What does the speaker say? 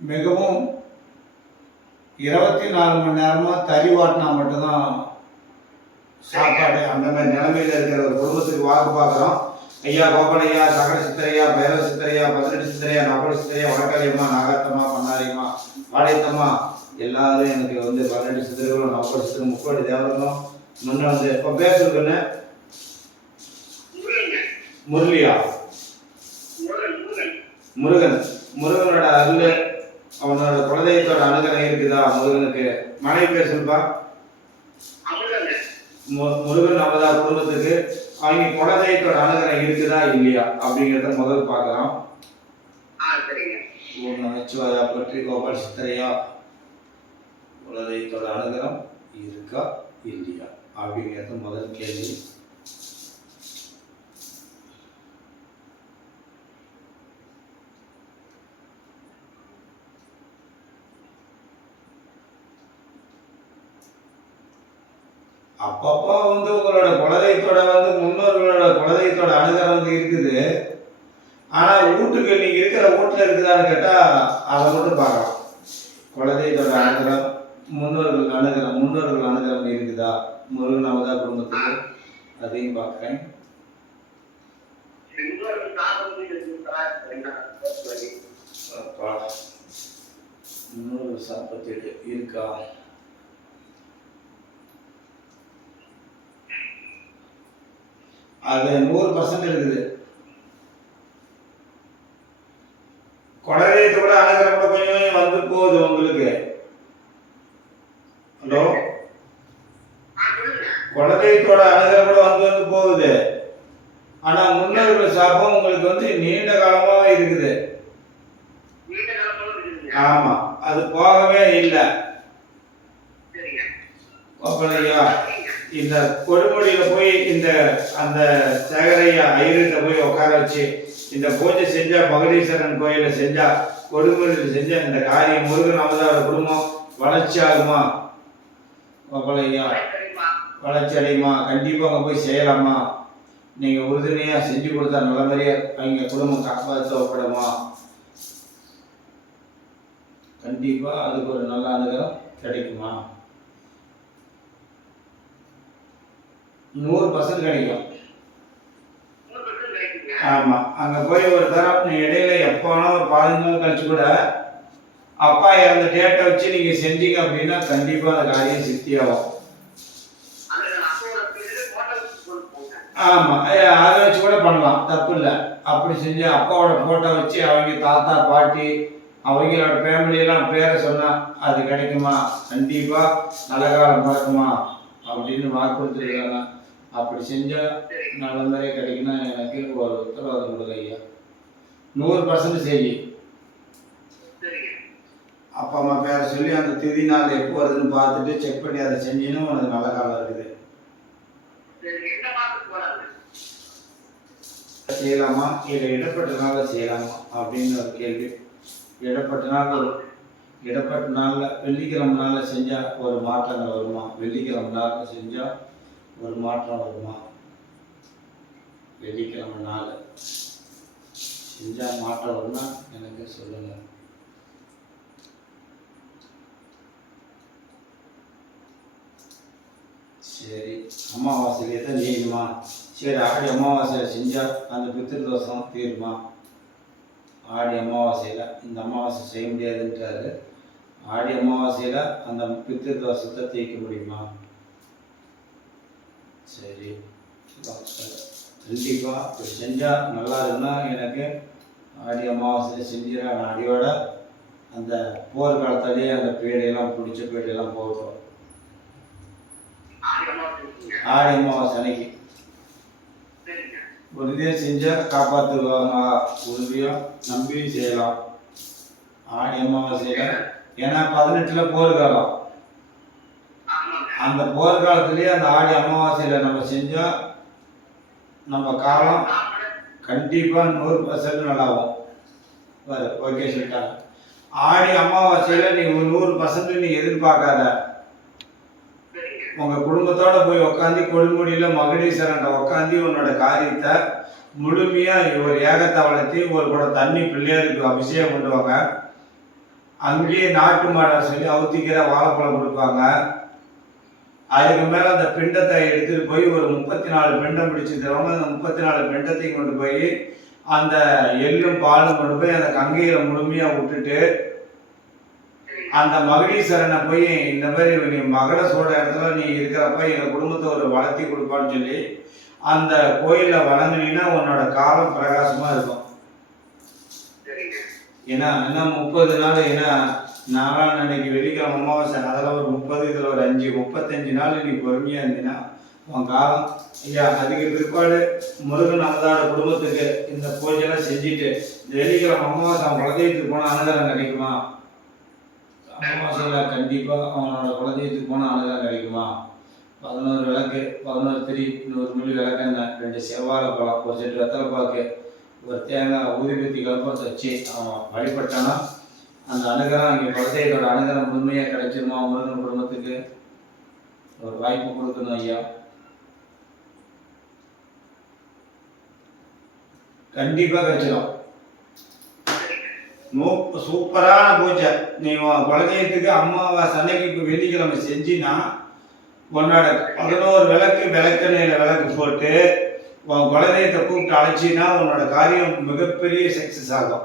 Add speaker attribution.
Speaker 1: மிகவும் இருபத்தி நாலு மணி நேரமாக தறி வாட்டினா மட்டும்தான் சாப்பாடு அந்த மாதிரி நிலைமையில் இருக்கிற ஒரு குடும்பத்துக்கு வாக்கு பார்க்குறோம். ஐயா கோபனையா ஐயா சகல சித்தரையா பைரவ சித்தரையா பதினெட்டு சித்தரையா நபர் சித்தரையா வடக்காளியம்மா நாகாத்தம்மா பண்ணாரியம்மா பாளையத்தம்மா எல்லாரும் எனக்கு வந்து பதினெட்டு சித்தர்களும் நபர் சித்தரும் முக்கோடி தேவர்களும் முன்ன வந்து இப்போ பேசுறதுன்னு முரளியா? முருகன். முருகனோட அருள் அவனோட குலதெய்வத்தோட அனுகிரகம் இருக்குதா? முருகனுக்கு மனைவி பேர் சொல்லுப்பா. மு- முருகன் அவதா குடும்பத்துக்கு அவங்க குலதெய்வத்தோட அனுகிரகம் இருக்குதா இல்லையா அப்படிங்கிறத முதல் பார்க்கலாம். ஓம் நமச்சிவாயா பற்றி கோபால் சித்தரையா குலதெய்வத்தோட அனுகிரகம் இருக்கா இல்லையா அப்படிங்கிறது முதல் கேள்வி. அப்பப்போ வந்து உங்களோட குலதெய்வத்தோட வந்து முன்னோர்களோட குலதெய்வத்தோட அனுகிரகம் வந்து இருக்குது. ஆனா வீட்டுக்கு நீங்க இருக்கிற வீட்டுல இருக்குதான்னு கேட்டா அதை மட்டும் பார்க்கலாம் குலதெய்வத்தோட அனுகிரகம் முன்னோர்கள் அனுகிரகம் முன்னோர்கள் அனுகிரகம் இருக்குதா? முருகன் அவதா குடும்பத்துக்கு. அதையும் பார்க்குறேன். அப்பா முன்னூறு இருக்கா? அது நூறு பர்சன்ட் இருக்குது. குலதெய்வத்தோட அனுகிரகம் கூட கொஞ்சம் கொஞ்சம் வந்து போகுது உங்களுக்கு. ஹலோ? குலதெய்வத்தோட அனுகிரகம் கூட வந்து வந்து போகுது. ஆனா முன்னோர்கள் சாபம் உங்களுக்கு வந்து நீண்ட காலமாவே இருக்குது. ஆமா அது போகவே இல்லை. கோபாலையா இந்த கொடுமுடியில போய் இந்த அந்த சேகரையா ஐயர்கிட்ட போய் உட்கார வச்சு இந்த பூஜை செஞ்சா மகதீஸ்வரன் கோயில செஞ்சா கொடுமுடியில் செஞ்சா இந்த காரியம் முருகன் அவதார குடும்பம் வளர்ச்சி ஆகுமா? கோபாலையா வளர்ச்சி அடையுமா கண்டிப்பா அங்க போய் செய்யலாமா? நீங்க உறுதுணையா செஞ்சு கொடுத்தா நல்ல மாதிரியா அவங்க குடும்பம் காப்பாற்றப்படுமா கண்டிப்பா அதுக்கு ஒரு நல்ல அனுகிரகம் கிடைக்குமா? நூறு பர்சன்ட் கிடைக்கும். ஆமா. அங்க போய் ஒரு தரம் இடையில எப்போ வேணாலும் ஒரு பதினஞ்சு நாள் கழிச்சு கூட அப்பா இறந்த டேட்டை வச்சு நீங்க செஞ்சீங்க அப்படின்னா கண்டிப்பா அந்த காரியம் சித்தியாகும். ஆமா. அஹ் அதை வச்சு கூட பண்ணலாம். தப்பு இல்லை அப்படி செஞ்சு அப்பாவோட போட்டோ வச்சு அவங்க தாத்தா பாட்டி அவங்களோட ஃபேமிலி எல்லாம் பேரை சொன்னா அது கிடைக்குமா? கண்டிப்பா நல்ல காலம் பிறக்குமா அப்படின்னு வாக்கு கொடுத்துருக்காங்க அப்படி செஞ்சா நல்ல மாதிரியே கிடைக்குன்னா எனக்கு ஒரு உத்தரவாதம் கொடுங்க ஐயா. நூறு பர்சன்ட் செய் அப்பா அம்மா பேரை சொல்லி அந்த திதி நாள் எப்போ வருதுன்னு பார்த்துட்டு செக் பண்ணி அதை செஞ்சீங்கன்னா உனக்கு நல்ல காலம் இருக்குது. செய்யலாமா? இல்லை இடப்பட்ட நாளில் செய்யலாமா? அப்படின்னு ஒரு கேள்வி. இடப்பட்ட நாள் ஒரு இடப்பட்ட நாளில் வெள்ளிக்கிழமை நாளில் செஞ்சால் ஒரு மாற்றங்கள் வருமா? வெள்ளிக்கிழமை நாளில் செஞ்சால் ஒரு மாற்றம் வருமா? வெள்ளிக்கிழமை நாள் செஞ்சால் மாற்றம் வரும்னா எனக்கு சொல்லுங்கள் சரி அமாவாசையிலே தான் செய்யணுமா சரி ஆடி அமாவாசையில் செஞ்சால் அந்த பித்திருதோஷம் தீருமா? ஆடி அமாவாசையில் இந்த அமாவாசை செய்ய முடியாதுன்றாரு. ஆடி அமாவாசையில் அந்த பித்திருதோஷத்தை தீர்க்க முடியுமா? சரி. கண்டிப்பாக இப்படி செஞ்சால் நல்லா இருக்குன்னா எனக்கு ஆடி அமாவாசையில் செஞ்சிட அடியோட அந்த போர்க்காலத்திலேயே அந்த பீடையெல்லாம் பிடிச்ச பீடையெல்லாம் போட்டோம். ஆடி அமாவாசை அன்னைக்கு? உறுதியாக செஞ்சால் காப்பாற்றுவாங்க உறுதியாக நம்பி செய்யலாம். ஆடி அமாவாசையில். ஏன்னா பதினெட்டில் போர்க்காலம் அந்த போர்க்காலத்திலேயே அந்த ஆடி அமாவாசையில் நம்ம செஞ்சால் நம்ம காலம் கண்டிப்பாக நூறு பர்சன்ட் நல்லாகும் பாரு ஓகே சொல்லிட்டாங்க. ஆடி அமாவாசையில் நீ ஒரு நூறு பர்சன்ட் நீ எதிர்பார்க்காத. உங்கள் குடும்பத்தோடு போய் உட்காந்து கொடுமுடியில் மகடீஸ்வரன்ட்ட உட்காந்து உன்னோட காரியத்தை முழுமையாக ஒரு ஏகத்தை வளர்த்தி ஒரு குடம் தண்ணி பிள்ளையாருக்கு அபிஷேகம் பண்ணுவாங்க. அங்கேயே நாட்டு மாடை சொல்லி அவுத்திக்கிற வாழைப்பழம் கொடுப்பாங்க. அதுக்கு மேலே அந்த பிண்டத்தை எடுத்துட்டு போய் ஒரு முப்பத்தி நாலு பிண்டம் பிடிச்சி தருவாங்க. அந்த முப்பத்தி நாலு பிண்டத்தையும் கொண்டு போய் அந்த எள்ளும் பாலும் கொண்டு போய் அந்த கங்கையில் முழுமையாக விட்டுட்டு அந்த மகடீஸ்வரனை போய் இந்த மாதிரி நீ மகட சோழ இடத்துல நீ இருக்கிறப்ப எங்கள் குடும்பத்தை ஒரு வளர்த்தி கொடுப்பான்னு சொல்லி அந்த கோயிலில் வணங்குனீங்கன்னா உன்னோட காலம் பிரகாசமாக இருக்கும். ஏன்னா என்ன முப்பது நாள் ஏன்னா நாலாம் அன்னைக்கு வெள்ளிக்கிழமை அமாவாசை அதில் ஒரு முப்பது இதில் ஒரு அஞ்சு முப்பத்தஞ்சு நாள் நீ பொறுமையாக இருந்தீங்கன்னா உன் காலம் ஐயா அதுக்கு பிற்பாடு முருகன் அவதார குடும்பத்துக்கு இந்த பூஜைலாம் செஞ்சுட்டு வெள்ளிக்கிழமை அமாவாசை அவன் குலதெய்வத்துக்கு போனால் அனுதாரம் கிடைக்குமா? அமாவாசையில் கண்டிப்பாக அவனோட குலதெய்வத்துக்கு போனால் அனுதாரம் கிடைக்குமா? பதினோரு விளக்கு பதினோரு திரி நூறு மில்லி விளக்கெண்ணெய் ரெண்டு செவ்வாழை பழம் ஒரு செட்டு வெத்தலை பாக்கு ஒரு தேங்காய் ஊதிபத்தி கலப்பாக வச்சு அவன் வழிபட்டானா அந்த அனுகிரகம் இங்கே குலதெய்வத்தோட அனுகிரகம் முழுமையாக கிடைச்சிருமா? முருகன் குடும்பத்துக்கு ஒரு வாய்ப்பு கொடுக்கணும் ஐயா. கண்டிப்பாக கிடைச்சிடும் சூப்பரான பூஜை. நீ குலதெய்வத்துக்கு அம்மாவாசை அன்னைக்கு இப்போ வெள்ளிக்கிழமை செஞ்சினா கொண்டாட பதினோரு விளக்கு விளக்கணையில் விளக்கு போட்டு உன் குலதெய்வத்தை கூப்பிட்டு அழைச்சின்னா உன்னோட காரியம் மிகப்பெரிய சக்ஸஸ் ஆகும்.